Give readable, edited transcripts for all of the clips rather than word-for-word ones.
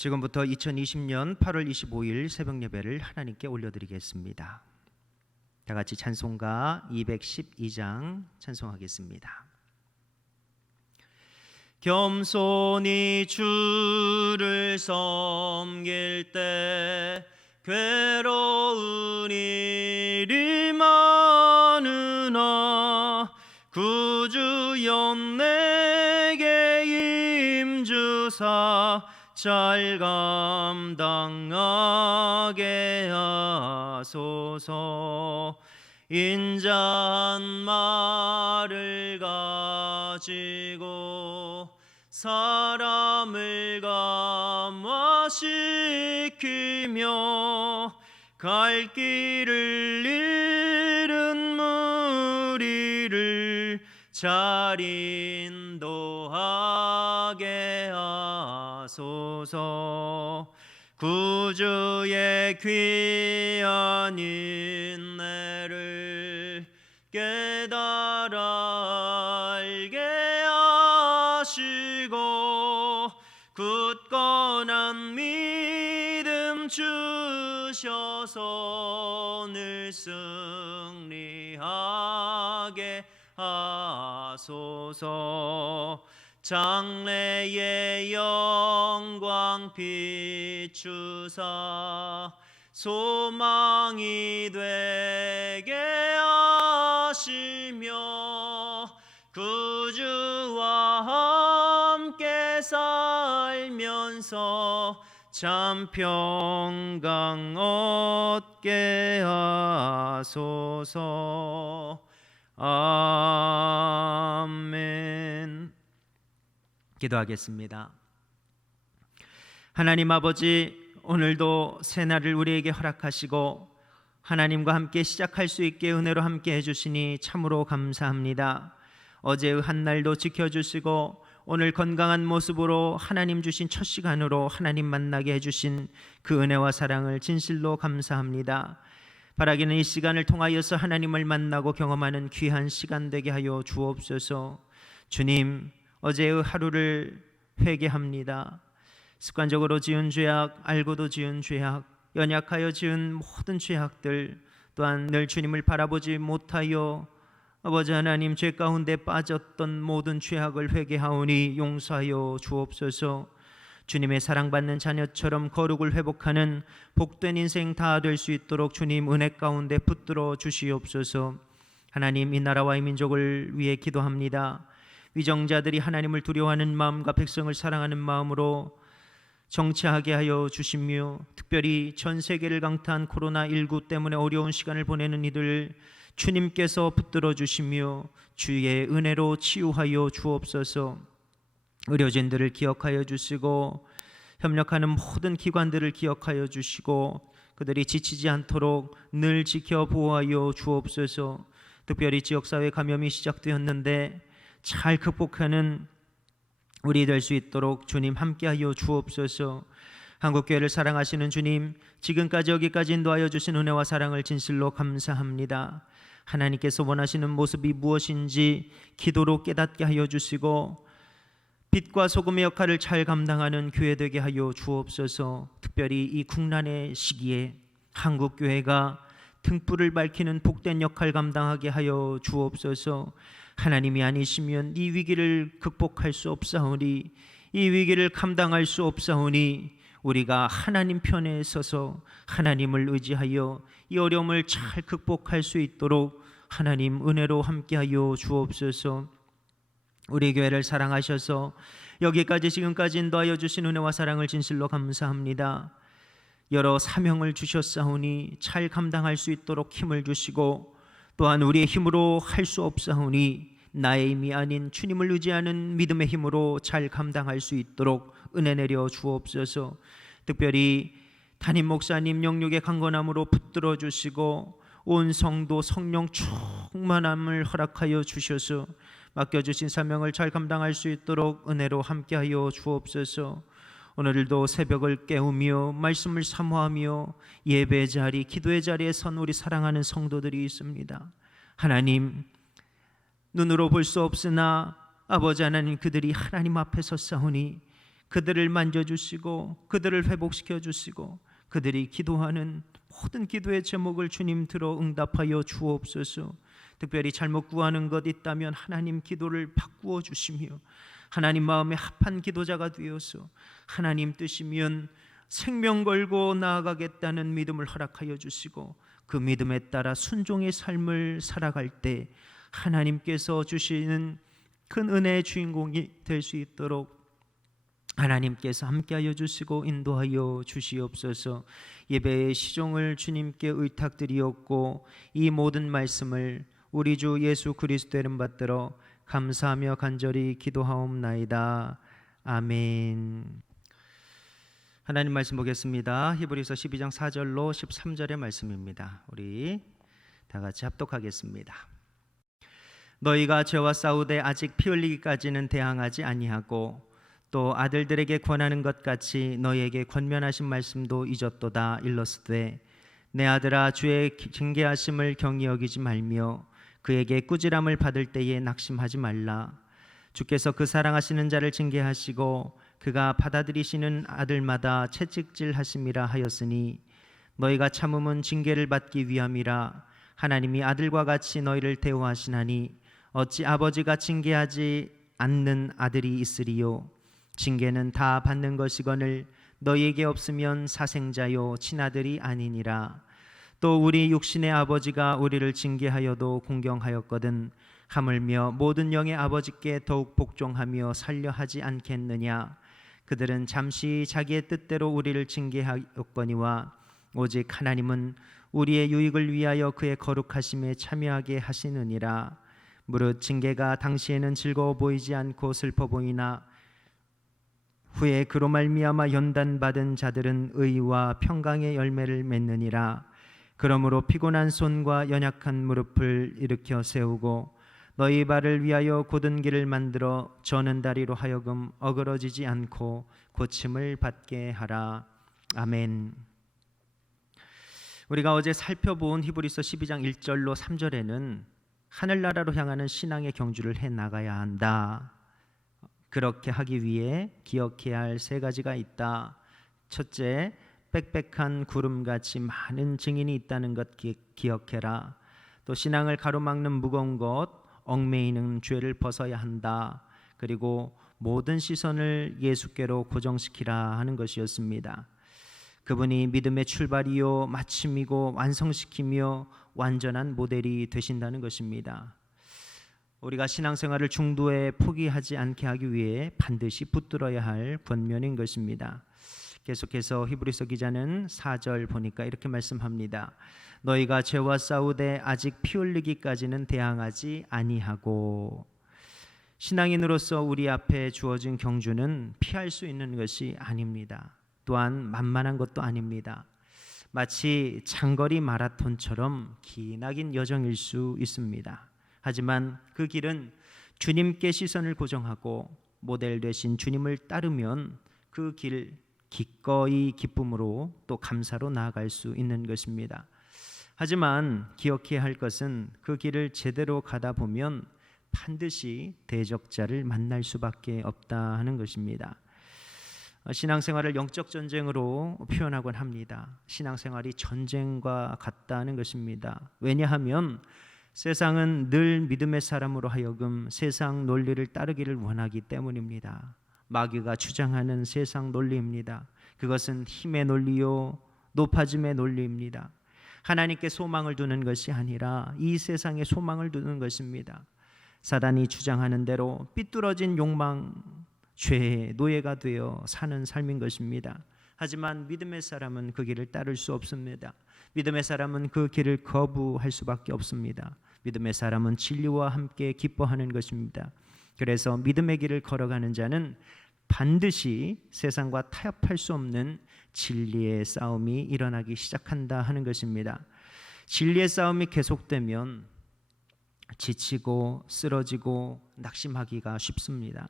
지금부터 2020년 8월 25일 새벽 예배를 하나님께 올려드리겠습니다. 다 같이 찬송가 212장 찬송하겠습니다. 겸손히 주를 섬길 때 괴로운 일이 많으나 구주여 내게 임주사 잘 감당하게 하소서. 인자한 말을 가지고 사람을 감화시키며 갈 길을 잃은 무리를 잘 인도하게 하소서. 구주의 귀한 인내를 깨달아 알게 하시고 굳건한 믿음 주셔서 늘 승리하게 하소서. 장래의 영광 비추사 소망이 되게 하시며 구주와 함께 살면서 참 평강 얻게 하소서. 아멘. 기도하겠습니다. 하나님 아버지, 오늘도 새날을 우리에게 허락하시고 하나님과 함께 시작할 수 있게 은혜로 함께 해주시니 참으로 감사합니다. 어제의 한날도 지켜주시고 오늘 건강한 모습으로 하나님 주신 첫 시간으로 하나님 만나게 해주신 그 은혜와 사랑을 진실로 감사합니다. 바라기는 이 시간을 통하여서 하나님을 만나고 경험하는 귀한 시간 되게 하여 주옵소서. 주님, 어제의 하루를 회개합니다. 습관적으로 지은 죄악, 알고도 지은 죄악, 연약하여 지은 모든 죄악들, 또한 늘 주님을 바라보지 못하여 아버지 하나님 죄 가운데 빠졌던 모든 죄악을 회개하오니 용서하여 주옵소서. 주님의 사랑받는 자녀처럼 거룩을 회복하는 복된 인생 다 될 수 있도록 주님 은혜 가운데 붙들어 주시옵소서. 하나님, 이 나라와 이 민족을 위해 기도합니다. 위정자들이 하나님을 두려워하는 마음과 백성을 사랑하는 마음으로 정치하게 하여 주시며, 특별히 전 세계를 강타한 코로나19 때문에 어려운 시간을 보내는 이들 주님께서 붙들어 주시며 주의 은혜로 치유하여 주옵소서. 의료진들을 기억하여 주시고 협력하는 모든 기관들을 기억하여 주시고 그들이 지치지 않도록 늘 지켜 보호하여 주옵소서. 특별히 지역사회 감염이 시작되었는데 잘 극복하는 우리 될 수 있도록 주님 함께하여 주옵소서. 한국교회를 사랑하시는 주님, 지금까지 여기까지 인도하여 주신 은혜와 사랑을 진실로 감사합니다. 하나님께서 원하시는 모습이 무엇인지 기도로 깨닫게 하여 주시고 빛과 소금의 역할을 잘 감당하는 교회 되게 하여 주옵소서. 특별히 이 국난의 시기에 한국교회가 등불을 밝히는 복된 역할 감당하게 하여 주옵소서. 하나님이 아니시면 이 위기를 극복할 수 없사오니, 이 위기를 감당할 수 없사오니 우리가 하나님 편에 서서 하나님을 의지하여 이 어려움을 잘 극복할 수 있도록 하나님 은혜로 함께하여 주옵소서. 우리 교회를 사랑하셔서 여기까지 지금까지 인도하여 주신 은혜와 사랑을 진실로 감사합니다. 여러 사명을 주셨사오니 잘 감당할 수 있도록 힘을 주시고, 또한 우리의 힘으로 할 수 없사오니 나의 힘이 아닌 주님을 의지하는 믿음의 힘으로 잘 감당할 수 있도록 은혜 내려 주옵소서. 특별히 담임 목사님 영육의 강건함으로 붙들어 주시고 온 성도 성령 충만함을 허락하여 주셔서 맡겨주신 사명을 잘 감당할 수 있도록 은혜로 함께하여 주옵소서. 오늘도 새벽을 깨우며 말씀을 사모하며 예배 자리, 기도의 자리에 선 우리 사랑하는 성도들이 있습니다. 하나님, 눈으로 볼 수 없으나 아버지 하나님, 그들이 하나님 앞에 섰사오니 그들을 만져주시고 그들을 회복시켜 주시고 그들이 기도하는 모든 기도의 제목을 주님 들어 응답하여 주옵소서. 특별히 잘못 구하는 것 있다면 하나님 기도를 바꾸어 주시며 하나님 마음에 합한 기도자가 되어서 하나님 뜻이면 생명 걸고 나아가겠다는 믿음을 허락하여 주시고 그 믿음에 따라 순종의 삶을 살아갈 때 하나님께서 주시는 큰 은혜의 주인공이 될 수 있도록 하나님께서 함께하여 주시고 인도하여 주시옵소서. 예배의 시종을 주님께 의탁드리옵고 이 모든 말씀을 우리 주 예수 그리스도의 이름 받들어 감사하며 간절히 기도하옵나이다. 아멘. 하나님 말씀 보겠습니다. 히브리서 12장 4절로 13절의 말씀입니다. 우리 다 같이 합독하겠습니다. 너희가 죄와 싸우되 아직 피 흘리기까지는 대항하지 아니하고 또 아들들에게 권하는 것 같이 너희에게 권면하신 말씀도 잊었도다. 일러스되 내 아들아 주의 징계하심을 경히 여기지 말며 그에게 꾸지람을 받을 때에 낙심하지 말라. 주께서 그 사랑하시는 자를 징계하시고 그가 받아들이시는 아들마다 채찍질하심이라 하였으니 너희가 참음은 징계를 받기 위함이라. 하나님이 아들과 같이 너희를 대우하시나니 어찌 아버지가 징계하지 않는 아들이 있으리요. 징계는 다 받는 것이거늘 너희에게 없으면 사생자요 친아들이 아니니라. 또 우리 육신의 아버지가 우리를 징계하여도 공경하였거든 하물며 모든 영의 아버지께 더욱 복종하며 살려 하지 않겠느냐. 그들은 잠시 자기의 뜻대로 우리를 징계하였거니와 오직 하나님은 우리의 유익을 위하여 그의 거룩하심에 참여하게 하시느니라. 무릇 징계가 당시에는 즐거워 보이지 않고 슬퍼 보이나 후에 그로 말미암아 연단받은 자들은 의와 평강의 열매를 맺느니라. 그러므로 피곤한 손과 연약한 무릎을 일으켜 세우고 너희 발을 위하여 곧은 길을 만들어 저는 다리로 하여금 어그러지지 않고 고침을 받게 하라. 아멘. 우리가 어제 살펴본 히브리서 12장 1절로 3절에는 하늘나라로 향하는 신앙의 경주를 해 나가야 한다. 그렇게 하기 위해 기억해야 할 세 가지가 있다. 첫째, 빽빽한 구름같이 많은 증인이 있다는 것 기억해라. 또 신앙을 가로막는 무거운 것, 얽매이는 죄를 벗어야 한다. 그리고 모든 시선을 예수께로 고정시키라 하는 것이었습니다. 그분이 믿음의 출발이요 마침이고 완성시키며 완전한 모델이 되신다는 것입니다. 우리가 신앙생활을 중도에 포기하지 않게 하기 위해 반드시 붙들어야 할 권면인 것입니다. 계속해서 히브리서 기자는 4절 보니까 이렇게 말씀합니다. 너희가 죄와 싸우되 아직 피 흘리기까지는 대항하지 아니하고. 신앙인으로서 우리 앞에 주어진 경주는 피할 수 있는 것이 아닙니다. 또한 만만한 것도 아닙니다. 마치 장거리 마라톤처럼 기나긴 여정일 수 있습니다. 하지만 그 길은 주님께 시선을 고정하고 모델 되신 주님을 따르면 그 길 기꺼이 기쁨으로 또 감사로 나아갈 수 있는 것입니다. 하지만 기억해야 할 것은 그 길을 제대로 가다 보면 반드시 대적자를 만날 수밖에 없다 하는 것입니다. 신앙생활을 영적 전쟁으로 표현하곤 합니다. 신앙생활이 전쟁과 같다는 것입니다. 왜냐하면 세상은 늘 믿음의 사람으로 하여금 세상 논리를 따르기를 원하기 때문입니다. 마귀가 주장하는 세상 논리입니다. 그것은 힘의 논리요 높아짐의 논리입니다. 하나님께 소망을 두는 것이 아니라 이 세상에 소망을 두는 것입니다. 사단이 주장하는 대로 삐뚤어진 욕망, 죄의 노예가 되어 사는 삶인 것입니다. 하지만 믿음의 사람은 그 길을 따를 수 없습니다. 믿음의 사람은 그 길을 거부할 수밖에 없습니다. 믿음의 사람은 진리와 함께 기뻐하는 것입니다. 그래서 믿음의 길을 걸어가는 자는 반드시 세상과 타협할 수 없는 진리의 싸움이 일어나기 시작한다 하는 것입니다. 진리의 싸움이 계속되면 지치고 쓰러지고 낙심하기가 쉽습니다.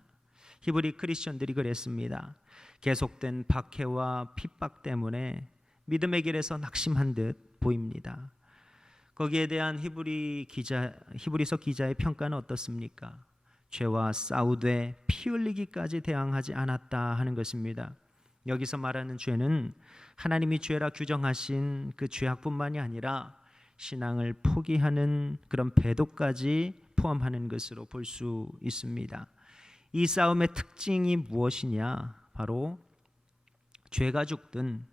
히브리 크리스천들이 그랬습니다. 계속된 박해와 핍박 때문에 믿음의 길에서 낙심한 듯 보입니다. 거기에 대한 히브리서 기자의 평가는 어떻습니까? 죄와 싸우되 피 흘리기까지 대항하지 않았다 하는 것입니다. 여기서 말하는 죄는 하나님이 죄라 규정하신 그 죄악뿐만이 아니라 신앙을 포기하는 그런 배도까지 포함하는 것으로 볼 수 있습니다. 이 싸움의 특징이 무엇이냐? 바로 죄가 죽든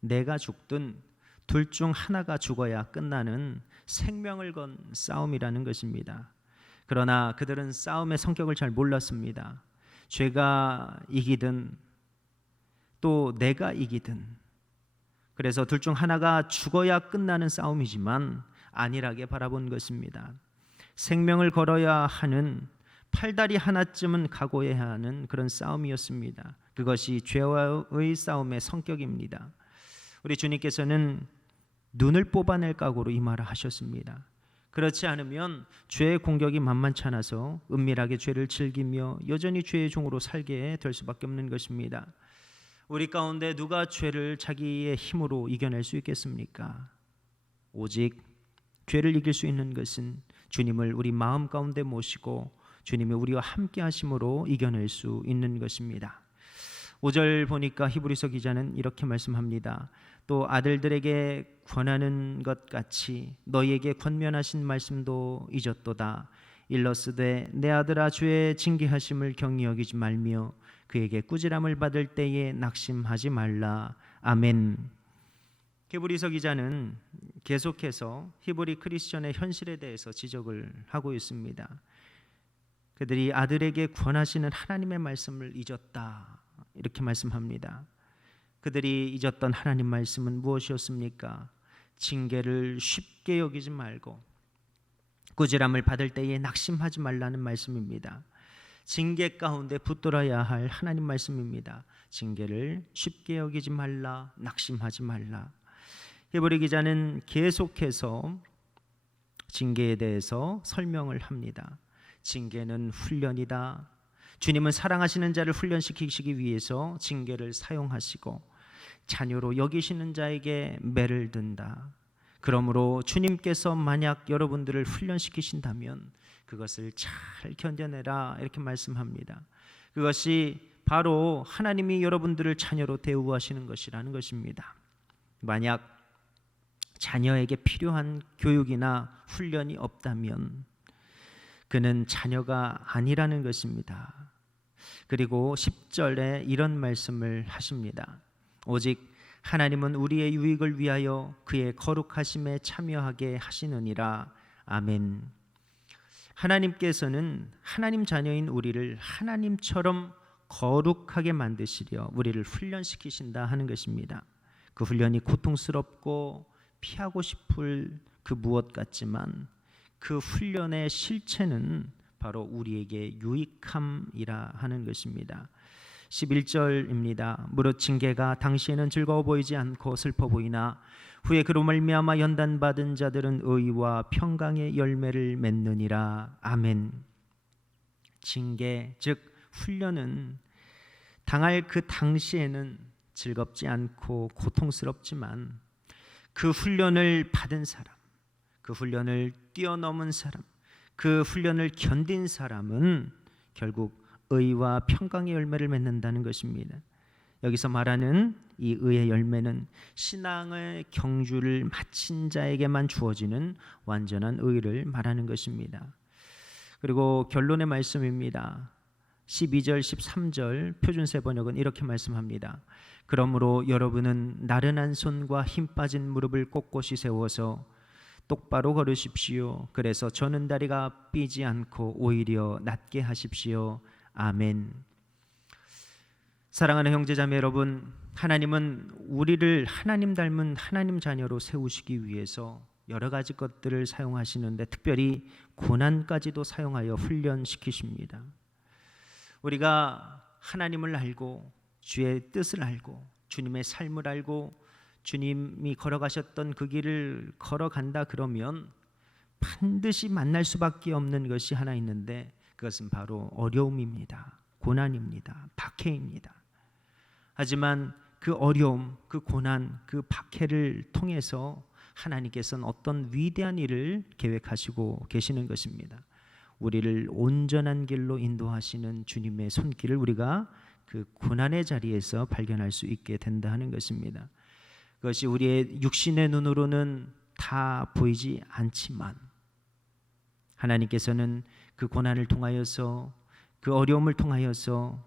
내가 죽든 둘 중 하나가 죽어야 끝나는 생명을 건 싸움이라는 것입니다. 그러나 그들은 싸움의 성격을 잘 몰랐습니다. 죄가 이기든 또 내가 이기든, 그래서 둘 중 하나가 죽어야 끝나는 싸움이지만 안일하게 바라본 것입니다. 생명을 걸어야 하는, 팔다리 하나쯤은 각오해야 하는 그런 싸움이었습니다. 그것이 죄와의 싸움의 성격입니다. 우리 주님께서는 눈을 뽑아낼 각오로 이 말을 하셨습니다. 그렇지 않으면 죄의 공격이 만만치 않아서 은밀하게 죄를 즐기며 여전히 죄의 종으로 살게 될 수밖에 없는 것입니다. 우리 가운데 누가 죄를 자기의 힘으로 이겨낼 수 있겠습니까? 오직 죄를 이길 수 있는 것은 주님을 우리 마음 가운데 모시고 주님이 우리와 함께 하심으로 이겨낼 수 있는 것입니다. 5절 보니까 히브리서 기자는 이렇게 말씀합니다. 또 아들들에게 권하는 것 같이 너희에게 권면하신 말씀도 잊었도다. 일러스되 내 아들아 주의 징계하심을 경히 여기지 말며 그에게 꾸지람을 받을 때에 낙심하지 말라. 아멘. 히브리서 기자는 계속해서 히브리 크리스천의 현실에 대해서 지적을 하고 있습니다. 그들이 아들에게 권하시는 하나님의 말씀을 잊었다, 이렇게 말씀합니다. 그들이 잊었던 하나님 말씀은 무엇이었습니까? 징계를 쉽게 여기지 말고 꾸지람을 받을 때에 낙심하지 말라는 말씀입니다. 징계 가운데 붙들어야 할 하나님 말씀입니다. 징계를 쉽게 여기지 말라, 낙심하지 말라. 히브리 기자는 계속해서 징계에 대해서 설명을 합니다. 징계는 훈련이다. 주님은 사랑하시는 자를 훈련시키시기 위해서 징계를 사용하시고 자녀로 여기시는 자에게 매를 든다. 그러므로 주님께서 만약 여러분들을 훈련시키신다면 그것을 잘 견뎌내라, 이렇게 말씀합니다. 그것이 바로 하나님이 여러분들을 자녀로 대우하시는 것이라는 것입니다. 만약 자녀에게 필요한 교육이나 훈련이 없다면 그는 자녀가 아니라는 것입니다. 그리고 10절에 이런 말씀을 하십니다. 오직 하나님은 우리의 유익을 위하여 그의 거룩하심에 참여하게 하시느니라. 아멘. 하나님께서는 하나님 자녀인 우리를 하나님처럼 거룩하게 만드시려 우리를 훈련시키신다 하는 것입니다. 그 훈련이 고통스럽고 피하고 싶을 그 무엇 같지만 그 훈련의 실체는 바로 우리에게 유익함이라 하는 것입니다. 11절입니다. 무릇 징계가 당시에는 즐거워 보이지 않고 슬퍼 보이나 후에 그로 말미암아 연단받은 자들은 의와 평강의 열매를 맺느니라. 아멘. 징계, 즉 훈련은 당할 그 당시에는 즐겁지 않고 고통스럽지만 그 훈련을 받은 사람, 그 훈련을 뛰어넘은 사람, 그 훈련을 견딘 사람은 결국 의와 평강의 열매를 맺는다는 것입니다. 여기서 말하는 이 의의 열매는 신앙의 경주를 마친 자에게만 주어지는 완전한 의를 말하는 것입니다. 그리고 결론의 말씀입니다. 12절, 13절 표준세 번역은 이렇게 말씀합니다. 그러므로 여러분은 나른한 손과 힘 빠진 무릎을 꼿꼿이 세워서 똑바로 걸으십시오. 그래서 저는 다리가 삐지 않고 오히려 낫게 하십시오. 아멘. 사랑하는 형제자매 여러분, 하나님은 우리를 하나님 닮은 하나님 자녀로 세우시기 위해서 여러 가지 것들을 사용하시는데 특별히 고난까지도 사용하여 훈련시키십니다. 우리가 하나님을 알고 주의 뜻을 알고 주님의 삶을 알고 주님이 걸어가셨던 그 길을 걸어간다 그러면 반드시 만날 수밖에 없는 것이 하나 있는데 그것은 바로 어려움입니다. 고난입니다. 박해입니다. 하지만 그 어려움, 그 고난, 그 박해를 통해서 하나님께서는 어떤 위대한 일을 계획하시고 계시는 것입니다. 우리를 온전한 길로 인도하시는 주님의 손길을 우리가 그 고난의 자리에서 발견할 수 있게 된다 하는 것입니다. 그것이 우리의 육신의 눈으로는 다 보이지 않지만 하나님께서는 그 고난을 통하여서, 그 어려움을 통하여서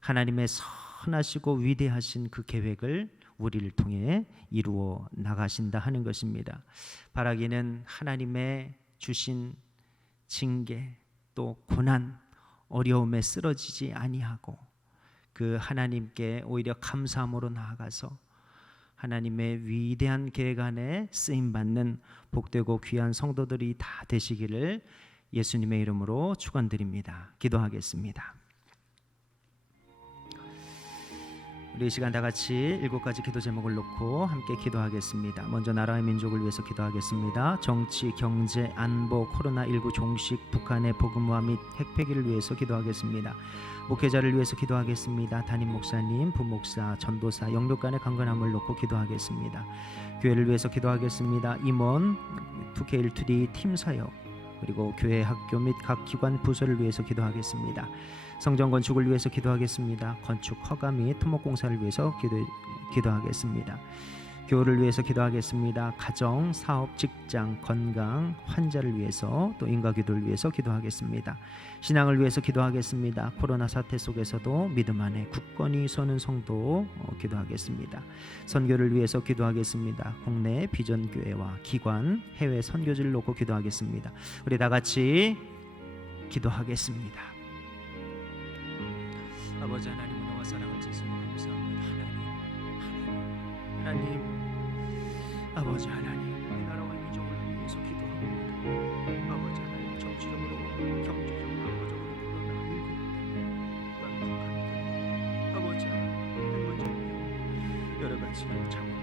하나님의 선하시고 위대하신 그 계획을 우리를 통해 이루어 나가신다 하는 것입니다. 바라기는 하나님의 주신 징계 또 고난 어려움에 쓰러지지 아니하고 그 하나님께 오히려 감사함으로 나아가서 하나님의 위대한 계획 안에 쓰임받는 복되고 귀한 성도들이 다 되시기를 예수님의 이름으로 축원드립니다. 기도하겠습니다. 우리 이 시간 다 같이 7가지 기도 제목을 놓고 함께 기도하겠습니다. 먼저 나라와 민족을 위해서 기도하겠습니다. 정치, 경제, 안보, 코로나19 종식, 북한의 복음화 및 핵폐기를 위해서 기도하겠습니다. 목회자를 위해서 기도하겠습니다. 담임 목사님, 부목사, 전도사, 영육 간의 강건함을 놓고 기도하겠습니다. 교회를 위해서 기도하겠습니다. 임원, 2K123 팀 사역, 그리고 교회, 학교 및 각 기관 부서를 위해서 기도하겠습니다. 성전 건축을 위해서 기도하겠습니다. 건축 허가 및 토목공사를 위해서 기도하겠습니다. 교회를 위해서 기도하겠습니다. 가정, 사업, 직장, 건강, 환자를 위해서 또 인과기도를 위해서 기도하겠습니다. 신앙을 위해서 기도하겠습니다. 코로나 사태 속에서도 믿음 안에 굳건히 서는 성도 기도하겠습니다. 선교를 위해서 기도하겠습니다. 국내 비전교회와 기관, 해외 선교지를 놓고 기도하겠습니다. 우리 다 같이 기도하겠습니다. 아버지 하나님, 은혜와 사랑을 주시며 감사합니다. 하나님 아버지 하나님, 이 나라와 민족을 위해서 기도합니다. 아버지 하나님, 정치적으로, 경제적으로, 안보적으로 코로나19 북한, 아버지 하나님, 행정력 여러 가지 장애와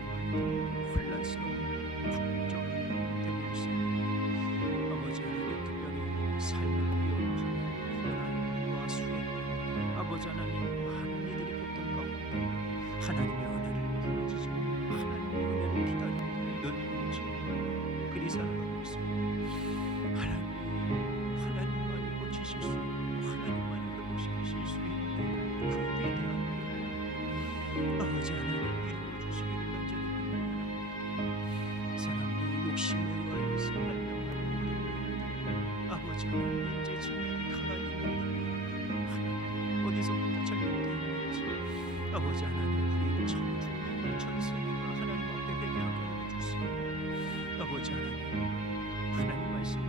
혼란스러운 국정이 되고 있습니다. 아버지 하나님, 특별히 삶을 위협하는 고난과 수행, 아버지 하나님, 많은 이들이 고통 가운데 하나님의 은혜를 부어주시고 하나님의 은혜를 기다리고 그리 살아가고 있습니다. 하나님만이 고치실 수 있고 하나님만이 회복시키실 수 있는 그 위대한 일, 아버지 하나님 이루어주시기를 간절히 기도합니다. 사람들이 욕심에 의하여서 발명하는 우리 아버지 하나님, 인재질이 강한 인간들 하나님 어디서부터 잘못되었는지 아버지 하나님, 우리 청중의 전승이가 하나님 앞에 회개하게 하여 주시고 아버지 하나님, 하나님 말씀을